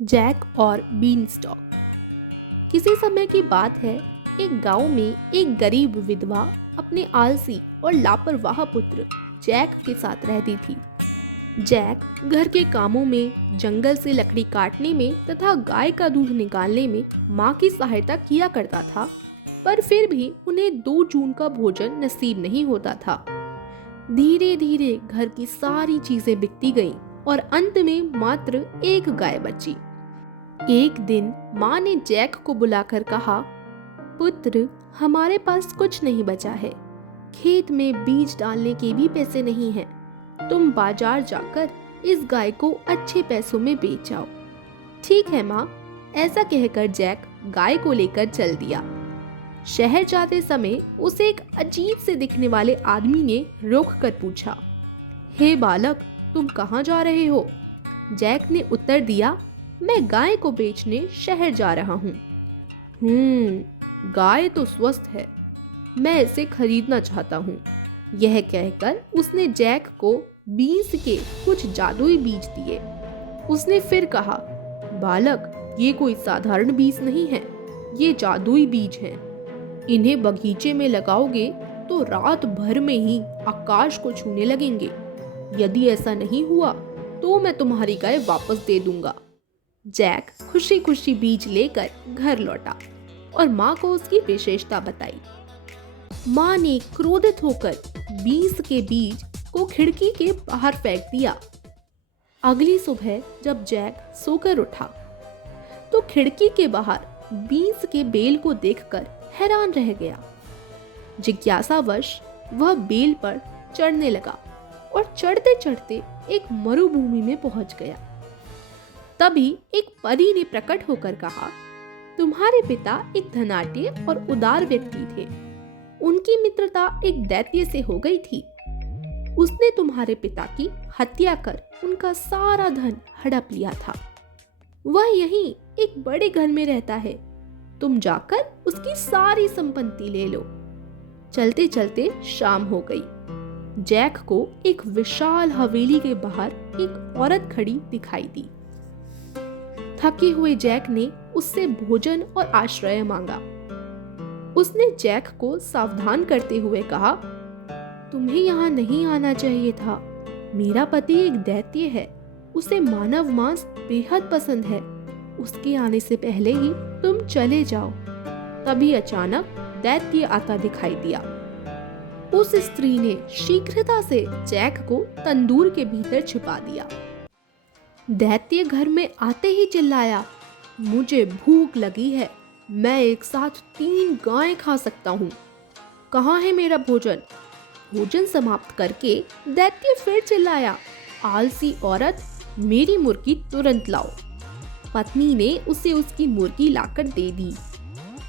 Jack और beanstalk. किसी समय की बात है, एक गांव में एक गरीब विधवा अपने आलसी और लापरवाह पुत्र जैक के साथ रहती थी। जैक घर के कामों में, जंगल से लकड़ी काटने में तथा गाय का दूध निकालने में माँ की सहायता किया करता था, पर फिर भी उन्हें 2 जून का भोजन नसीब नहीं होता था। धीरे धीरे घर की सारी चीजें बिकती गईं और अंत में मात्र एक गाय बची। एक दिन माँ ने जैक को बुलाकर कहा, पुत्र, हमारे पास कुछ नहीं बचा है। खेत में बीज डालने के भी पैसे नहीं हैं। तुम बाजार जाकर इस गाय को अच्छे पैसों में बेच आओ। ठीक है माँ, ऐसा कहकर जैक गाय को लेकर चल दिया। शहर जाते समय उसे एक अजीब से दिखने वाले आदमी ने रोक कर पूछा, हे बालक, तुम कहाँ जा रहे हो? जैक ने उत्तर दिया, मैं गाय को बेचने शहर जा रहा हूँ। गाय तो स्वस्थ है, मैं इसे खरीदना चाहता हूँ। यह कहकर उसने जैक को बीज के कुछ जादुई बीज दिए। उसने फिर कहा, बालक, ये कोई साधारण बीज नहीं है, ये जादुई बीज हैं। इन्हें बगीचे में लगाओगे तो रात भर में ही आकाश को छूने लगेंगे। यदि ऐसा नहीं हुआ तो मैं तुम्हारी गाय वापस दे दूंगा। जैक खुशी खुशी बीज लेकर घर लौटा और माँ को उसकी विशेषता बताई। माँ ने क्रोधित होकर बीज के बीज को खिड़की के बाहर फेंक दिया। अगली सुबह जब जैक सोकर उठा तो खिड़की के बाहर बीज के बेल को देखकर हैरान रह गया। जिज्ञासावश वह बेल पर चढ़ने लगा और चढ़ते चढ़ते एक मरुभूमि में पहुंच गया। तभी एक परी ने प्रकट होकर कहा, तुम्हारे पिता एक धनाढ्य और उदार व्यक्ति थे। उनकी मित्रता एक दैत्य से हो गई थी। उसने तुम्हारे पिता की हत्या कर उनका सारा धन हड़प लिया था। वह यहीं एक बड़े घर में रहता है। तुम जाकर उसकी सारी संपत्ति ले लो। चलते चलते शाम हो गई। जैक को एक विशाल हवेली के बाहर एक औरत खड़ी दिखाई दी। थके हुए जैक ने उससे भोजन और आश्रय मांगा। उसने जैक को सावधान करते हुए कहा, तुम्हें यहाँ नहीं आना चाहिए था। मेरा पति एक दैत्य है। उसे मानव मांस बेहद पसंद है। उसके आने से पहले ही तुम चले जाओ। तभी अचानक दैत्य आता दिखाई दिया। उस स्त्री ने शीघ्रता से जैक को तंदूर के भीतर छिपा दिया। दैत्य घर में आते ही चिल्लाया, मुझे भूख लगी है। मैं एक साथ 3 गायें खा सकता हूँ। कहाँ है मेरा भोजन? भोजन समाप्त करके दैत्य फिर चिल्लाया, आलसी औरत, मेरी मुर्गी तुरंत लाओ। पत्नी ने उसे उसकी मुर्गी लाकर दे दी।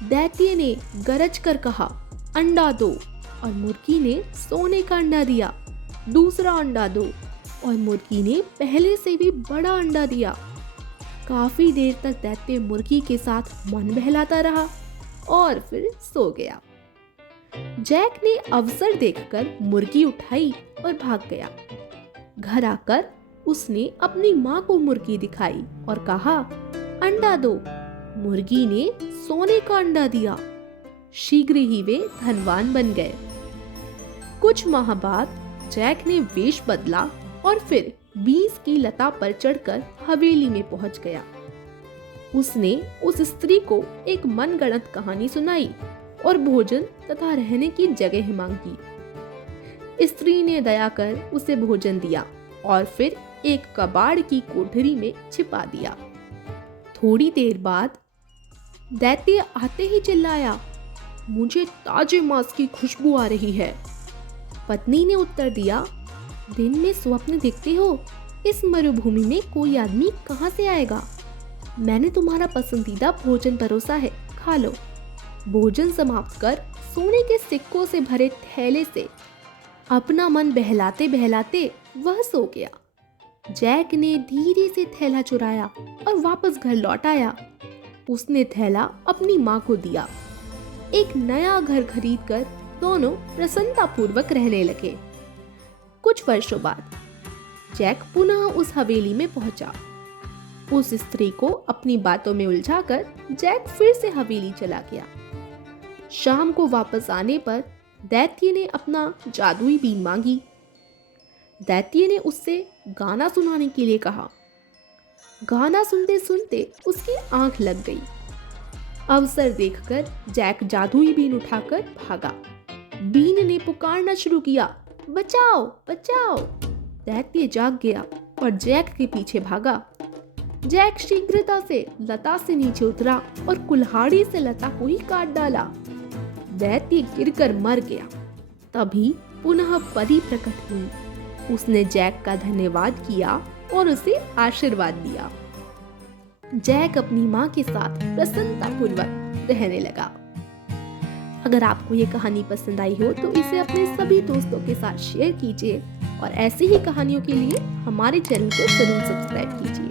दैत्य ने गरज कर कहा, अंडा दो, और मुर्गी ने सोने का अंडा दिया। दूसरा अंडा दो, और मुर्गी ने पहले से भी बड़ा अंडा दिया। काफी देर तक दैत्य मुर्गी के साथ मन बहलाता रहा और फिर सो गया। जैक ने अवसर देखकर मुर्गी उठाई और भाग गया। घर आकर उसने अपनी माँ को मुर्गी दिखाई और कहा, अंडा दो। मुर्गी ने सोने का अंडा दिया। शीघ्र ही वे धनवान बन गए। कुछ माह बाद जैक ने वेश बदला और फिर बीज की लता पर चढ़कर हवेली में पहुंच गया। उसने उस स्त्री को एक मनगढ़ंत कहानी सुनाई और भोजन तथा रहने की जगह मांगी। स्त्री ने दया कर उसे भोजन दिया और फिर एक कबाड़ की कोठरी में छिपा दिया। थोड़ी देर बाद दैत्य आते ही चिल्लाया, मुझे ताजे मांस की खुशबू आ रही है। पत्नी ने उत्तर दिया, दिन में स्वप्न देखते हो? इस मरुभूमि में कोई आदमी कहाँ से आएगा? मैंने तुम्हारा पसंदीदा भोजन परोसा है, खा लो। भोजन समाप्त कर सोने के सिक्कों से भरे थैले से अपना मन बहलाते बहलाते वह सो गया। जैक ने धीरे से थैला चुराया और वापस घर लौट आया। उसने थैला अपनी माँ को दिया। एक नया घर खरीदकर दोनों प्रसन्नतापूर्वक रहने लगे। कुछ वर्षों बाद जैक पुनः उस हवेली में पहुंचा। उस स्त्री को अपनी बातों में उलझाकर जैक फिर से हवेली चला गया। शाम को वापस आने पर दैत्य ने अपना जादुई बीन मांगी। दैत्य ने उससे गाना सुनाने के लिए कहा। गाना सुनते सुनते उसकी आंख लग गई। अवसर देखकर जैक जादुई बीन उठाकर भागा। बीन ने पुकारना शुरू किया, बचाओ बचाओ। दैत्य जाग गया और जैक के पीछे भागा। जैक शीघ्रता से लता से नीचे उतरा और कुल्हाड़ी से लता को ही काट डाला। दैत्य गिरकर मर गया। तभी पुनः परी प्रकट हुई। उसने जैक का धन्यवाद किया और उसे आशीर्वाद दिया। जैक अपनी माँ के साथ प्रसन्नतापूर्वक रहने लगा। अगर आपको ये कहानी पसंद आई हो तो इसे अपने सभी दोस्तों के साथ शेयर कीजिए और ऐसी ही कहानियों के लिए हमारे चैनल को जरूर सब्सक्राइब कीजिए।